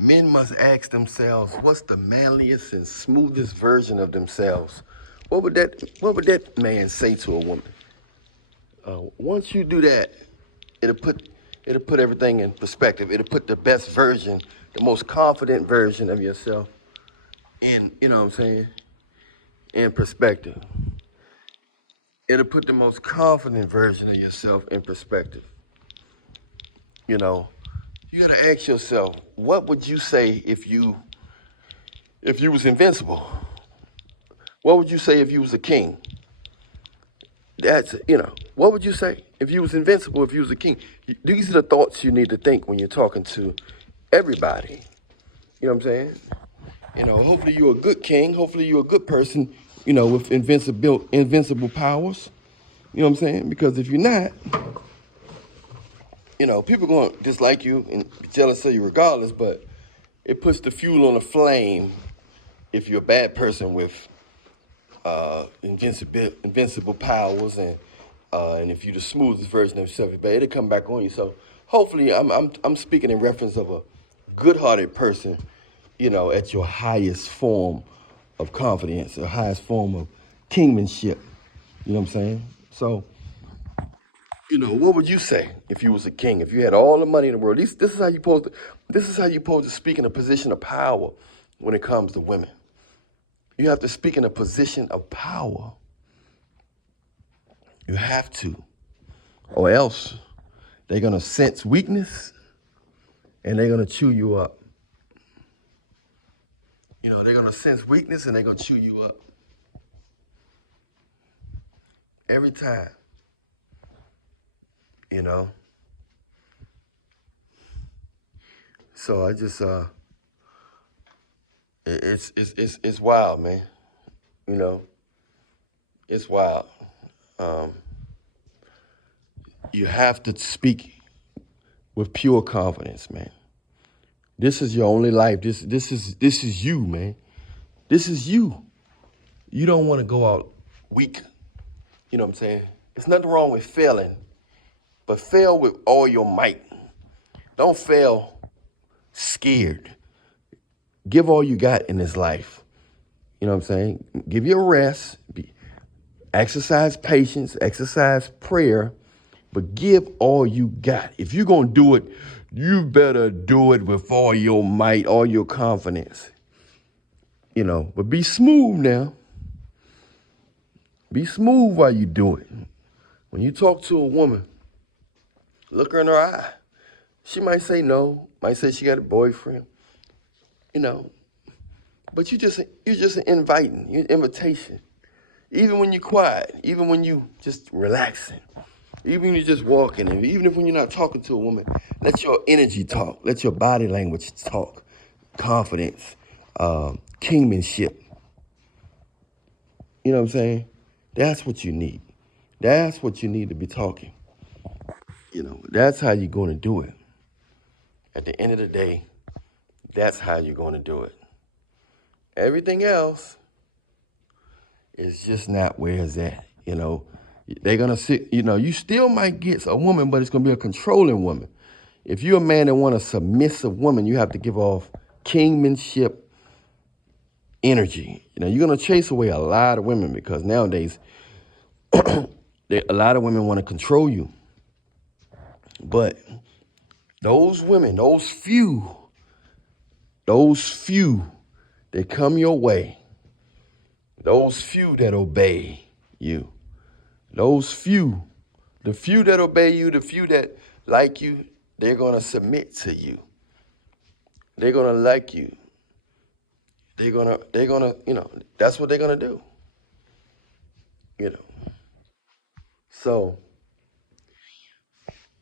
Men must ask themselves, what's the manliest and smoothest version of themselves? What would that man say to a woman? Once you do that, it'll put it'll put everything in perspective. It'll put the best version, the most confident version of yourself in, you know what I'm saying, in perspective. It'll put the most confident version of yourself in perspective. You know, you gotta ask yourself, what would you say if you was invincible? What would you say if you was a king? What would you say if you was invincible, if you was a king? These are the thoughts you need to think when you're talking to everybody. You know what I'm saying? Hopefully you're a good king. Hopefully you're a good person, with invincible powers. You know what I'm saying? Because if you're not, people going to dislike you and be jealous of you regardless, but it puts the fuel on the flame if you're a bad person with invincible powers, and if you're the smoothest version of yourself, but it'll come back on you. So hopefully, I'm speaking in reference of a good-hearted person, at your highest form of confidence, or highest form of kingmanship. You know what I'm saying? So, what would you say if you was a king? If you had all the money in the world, this is how you supposed to. This is how you supposed to speak in a position of power when it comes to women. You have to speak in a position of power. You have to. Or else they're going to sense weakness and they're going to chew you up. They're going to sense weakness and they're going to chew you up. Every time. So I just, it's wild, man. It's wild. You have to speak with pure confidence, man. This is your only life. This is you, man. This is you. You don't want to go out weak. You know what I'm saying? There's nothing wrong with failing, but fail with all your might. Don't fail scared. Give all you got in this life. You know what I'm saying? Give you a rest. Exercise patience, exercise prayer, but give all you got. If you're going to do it, you better do it with all your might, all your confidence. But be smooth now. Be smooth while you do it. When you talk to a woman, look her in her eye. She might say no, might say she got a boyfriend, but you're just inviting, you're an invitation. Even when you're quiet, even when you just relaxing, even when you're just walking, and even if when you're not talking to a woman, let your energy talk, let your body language talk, confidence, kingmanship. You know what I'm saying? That's what you need. That's what you need to be talking. That's how you're going to do it. At the end of the day, that's how you're going to do it. Everything else is just not where it's at. They're going to sit, you still might get a woman, but it's going to be a controlling woman. If you're a man that wants a submissive woman, you have to give off kingmanship energy. You're going to chase away a lot of women because nowadays, a lot of women want to control you. But those women, those few that come your way, those few that obey you, the few that obey you, the few that like you, they're going to submit to you. They're going to like you. They're going to, that's what they're going to do. So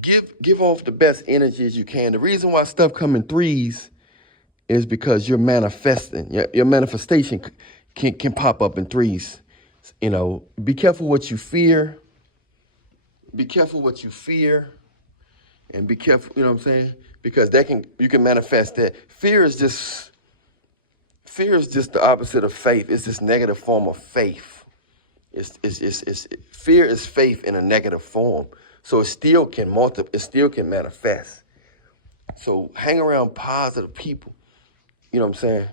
give off the best energy as you can. The reason why stuff come in threes is because you're manifesting. Your manifestation can pop up in threes. Be careful what you fear. Be careful what you fear. And be careful, you know what I'm saying? Because you can manifest that. Fear is just the opposite of faith. It's this negative form of faith. Fear is faith in a negative form. So it still can manifest. So hang around positive people. you know what I'm saying?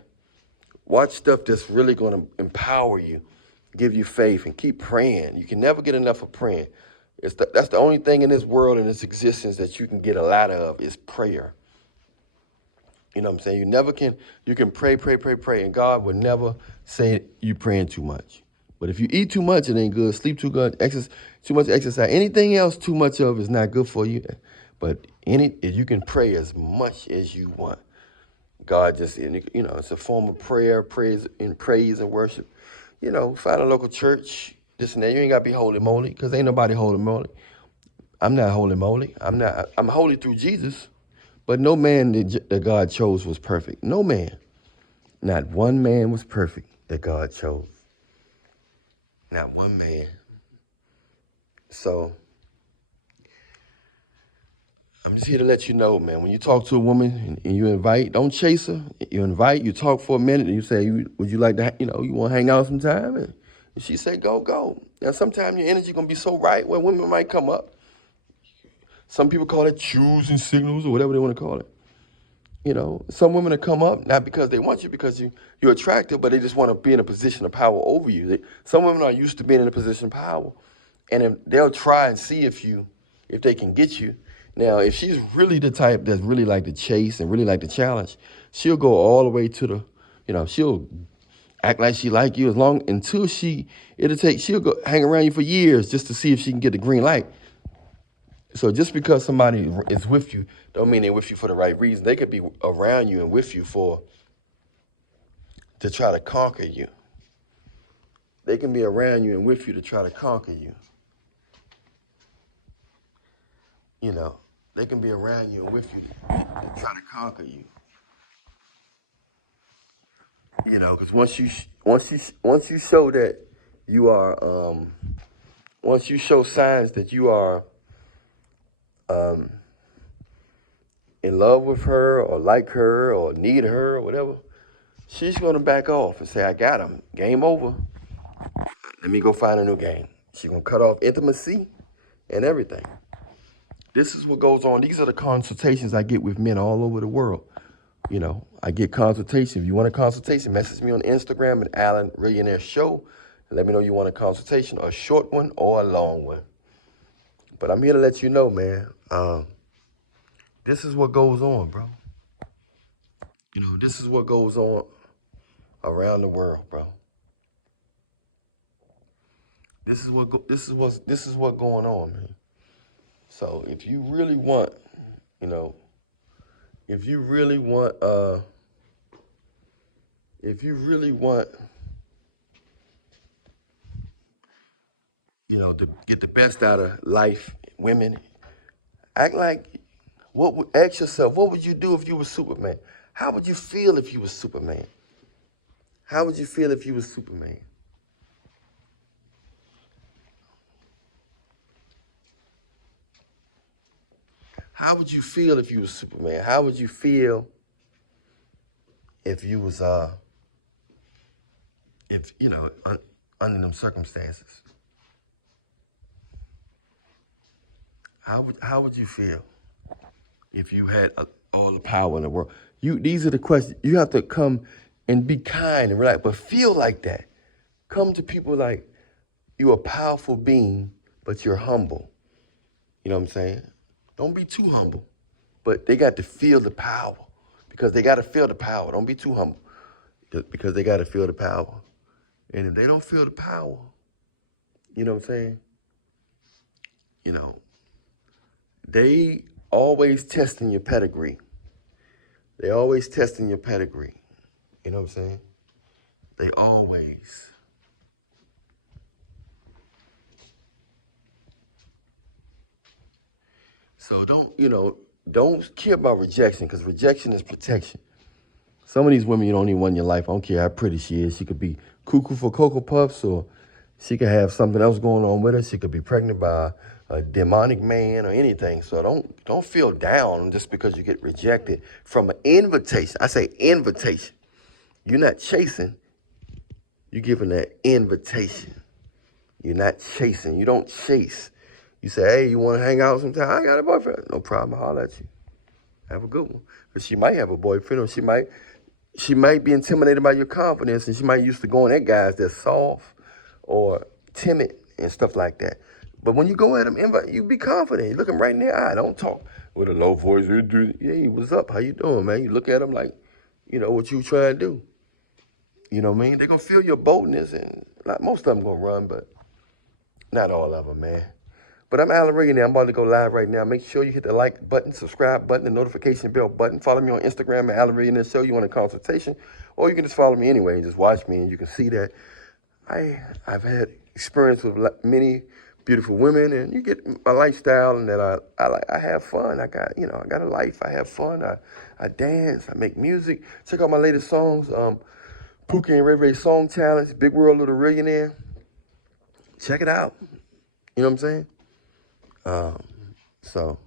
Watch stuff that's really going to empower you, give you faith, and keep praying. You can never get enough of praying. That's the only thing in this world, in this existence, that you can get a lot of is prayer. You know what I'm saying? You can pray, pray, pray, pray, and God would never say you praying too much. But if you eat too much, it ain't good. Sleep too good, too much exercise. Anything else too much of is not good for you. But if you can pray as much as you want, God just, it's a form of prayer, praise and worship. Find a local church, this and that. You ain't got to be holy moly, because ain't nobody holy moly. I'm not holy moly. I'm holy through Jesus. But no man that God chose was perfect. No man. Not one man was perfect that God chose. Not one man. So, I'm just here to let you know, man, when you talk to a woman and you invite, don't chase her. You invite, you talk for a minute, and you say, would you like to, you want to hang out sometime? And she say, go. Now, sometimes your energy going to be so right where women might come up. Some people call it choosing signals or whatever they want to call it. Some women will come up, not because they want you, because you're attractive, but they just want to be in a position of power over you. Some women are used to being in a position of power. And they'll try and see if they can get you. Now, if she's really the type that's really like to chase and really like to challenge, she'll go all the way to she'll act like she like you until she'll go hang around you for years just to see if she can get the green light. So just because somebody is with you, don't mean they're with you for the right reason. They could be around you and with you to try to conquer you. They can be around you and with you to try to conquer you. They can be around you and with you to try to conquer you. Because once you show that you are, once you show signs that you are in love with her or like her or need her or whatever, she's going to back off and say, I got him. Game over. Let me go find a new game. She's going to cut off intimacy and everything. This is what goes on. These are the consultations I get with men all over the world. I get consultation. If you want a consultation, message me on Instagram at Allan Reallionaire Show. And let me know you want a consultation, a short one or a long one. But I'm here to let you know, man, this is what goes on, bro. This is what goes on around the world, bro. This is what's going on, man. So if you really want, if you really want to get the best out of life, women, ask yourself, what would you do if you were Superman? How would you feel if you were Superman? How would you feel if you were Superman? How would you feel if you were Superman? How would you feel if you was under them circumstances? How would you feel if you had all the power in the world? These are the questions. You have to come and be kind and relax, but feel like that. Come to people like you're a powerful being, but you're humble. You know what I'm saying? Don't be too humble, but they got to feel the power, because they got to feel the power. Don't be too humble, because they got to feel the power. And if they don't feel the power, you know what I'm saying? They always testing your pedigree. They always testing your pedigree. You know what I'm saying? They always. So don't care about rejection, because rejection is protection. Some of these women you don't even want in your life. I don't care how pretty she is. She could be cuckoo for Cocoa Puffs, or she could have something else going on with her. She could be pregnant by a demonic man or anything. So don't feel down just because you get rejected from an invitation. I say invitation. You're not chasing. You're giving an invitation. You're not chasing. You don't chase. You say, hey, you want to hang out sometime? I got a boyfriend. No problem. I'll holler at you. Have a good one. Because she might have a boyfriend, or she might she might be intimidated by your confidence, and she might used to going at guys that's soft or timid and stuff like that. But when you go at them, you be confident. You look them right in their eye. Don't talk with a low voice. Hey, what's up? How you doing, man? You look at them like, what you trying to do. You know what I mean? They're going to feel your boldness, and like most of them going to run, but not all of them, man. But I'm Allan Reallionaire. I'm about to go live right now. Make sure you hit the like button, subscribe button, the notification bell button. Follow me on Instagram at Allan Reallionaire Show. You want a consultation? Or you can just follow me anyway and just watch me, and you can see that I've had experience with many beautiful women, and you get my lifestyle, and that I have fun. I got a life. I have fun. I dance. I make music. Check out my latest songs. Pookie and Ray Ray Song Challenge, Big World of the Reallionaire. Check it out. You know what I'm saying? So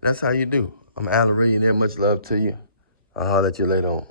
that's how you do. I'm Allan Reallionaire. Much love to you. I'll holler at you later on.